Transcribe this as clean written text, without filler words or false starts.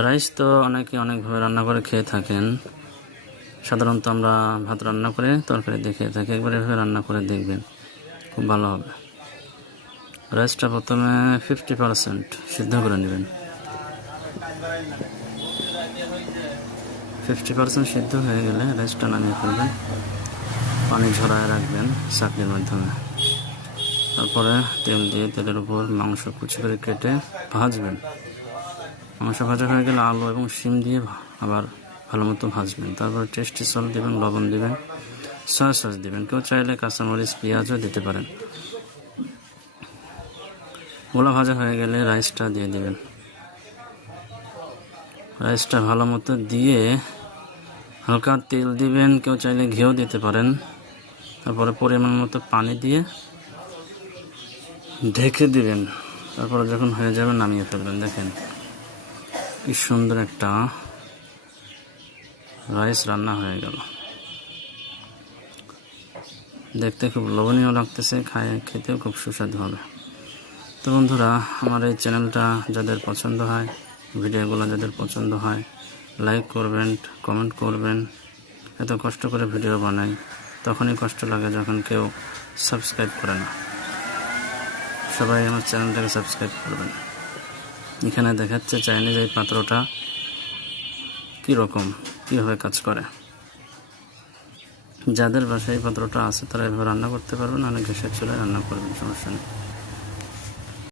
Rice তো অনেকে অনেকভাবে রান্না করে খেয়ে থাকেন। সাধারণত আমরা ভাত রান্না করে তরকারি দিয়ে খেয়ে থাকি। একবার এভাবে রান্না করে দেখবেন, খুব ভালো হবে। রাইসটা প্রথমে 50% সিদ্ধ করে নেবেন। 50% সিদ্ধ হয়ে গেলে রাইসটা নামিয়ে ফেলবেন, পানি ঝরায় রাখবেন চাকনির মাধ্যমে। তারপরে তেল দিয়ে তেলের উপর মাংস কুচি করে কেটে ভাজবেন। মাংস ভাজা হয়ে গেলে আলু এবং শিম দিয়ে আবার ভালো মতো ভাজবেন। তারপর টেস্টি সল্ট দেবেন, লবণ দেবেন, সয়া সস দেবেন। কেউ চাইলে কাঁচামরিচ পেঁয়াজও দিতে পারেন। গোলা ভাজা হয়ে গেলে রাইসটা দিয়ে দেবেন। রাইসটা ভালো মতো দিয়ে হালকা তেল দিবেন, কেউ চাইলে ঘিও দিতে পারেন। তারপরে পরিমাণ মতো পানি দিয়ে ঢেকে দিবেন। তারপরে যখন হয়ে যাবে নামিয়ে ফেলবেন। দেখেন কি সুন্দর একটা রাইস রান্না হয়ে গেল। দেখতে খুব লোভনীয় লাগতেছে, খেতেও খুব সুস্বাদু হবে। তো বন্ধুরা, আমার এই চ্যানেলটা যাদের পছন্দ হয়, ভিডিওগুলো যাদের পছন্দ হয়, লাইক করবেন, কমেন্ট করবেন। এত কষ্ট করে ভিডিও বানাই, তখনই কষ্ট লাগে যখন কেউ সাবস্ক্রাইব করে না। সবাই আমার চ্যানেলটাকে সাবস্ক্রাইব করবেন। এখানে দেখাচ্ছে চাইনিজ এই পাত্রটা কীরকম, কীভাবে কাজ করে। যাদের বাসায় এই পাত্রটা আছে তারা এভাবে রান্না করতে পারবেন, অনেক গ্যাসের চুলায় রান্না করবেন, সমস্যা নেই।